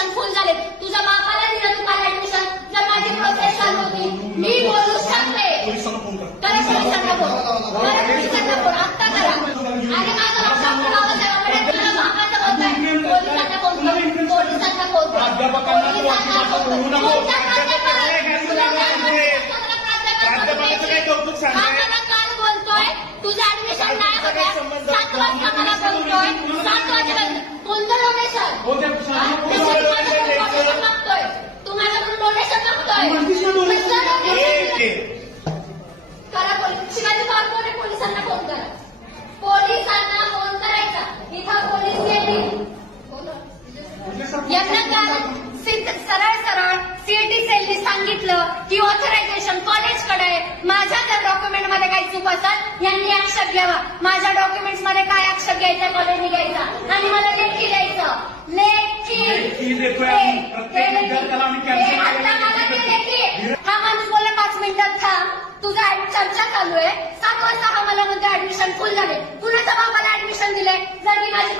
Admission फुल झाले. तुझ्या बापाला दिलं तू काल ऍडमिशन. जर माझी प्रोसेस चालू होती मी बोलू शकते. करा पोलिसांना फोन, करा पोलिसांना फोन, आत्ता करा. आणि माझं लक्षात बाबासाहेबांकडे तुझ्या बापाचं बोलतोय. पोलिसांना फोन कर, पोलिसांना फोन कर, पोलिसांना फोन कर. कोणत्या प्राध्यापकाला काल बोलतोय तुझं ऍडमिशन नाही होते. 7 वाजता मला बोलतोय. 7 वाजेपर्यंत कोणतं डोनेशन मागतोय? तू माझ्याकडून डोनेशन मागतोय. करा शिवाजी पार्क मध्ये पोलिसांना फोन करा. पोलिसांना फोन करायचा. इथं पोलीस येतील. यांना काल सरळ सरळ सीएटी सेलनी सांगितलं की ऑथरायझेशन कॉलेजकडे आहे. माझ्या जर डॉक्युमेंट मध्ये काही चूक असेल यांनी आक्षेप घ्यावा. माझ्या डॉक्युमेंट्स मध्ये काय आक्षेप घ्यायचा कॉलेजने घ्यायचा आणि मला लेखी द्यायचं. हा माणूस बोलला 5 मिनिटात थांब. तुझा चर्चा चालू आहे. 7 वाजता हा मला म्हणतो ऍडमिशन फुल झाले. कुणाच्या बाबाला ऍडमिशन दिले? जर मी माझी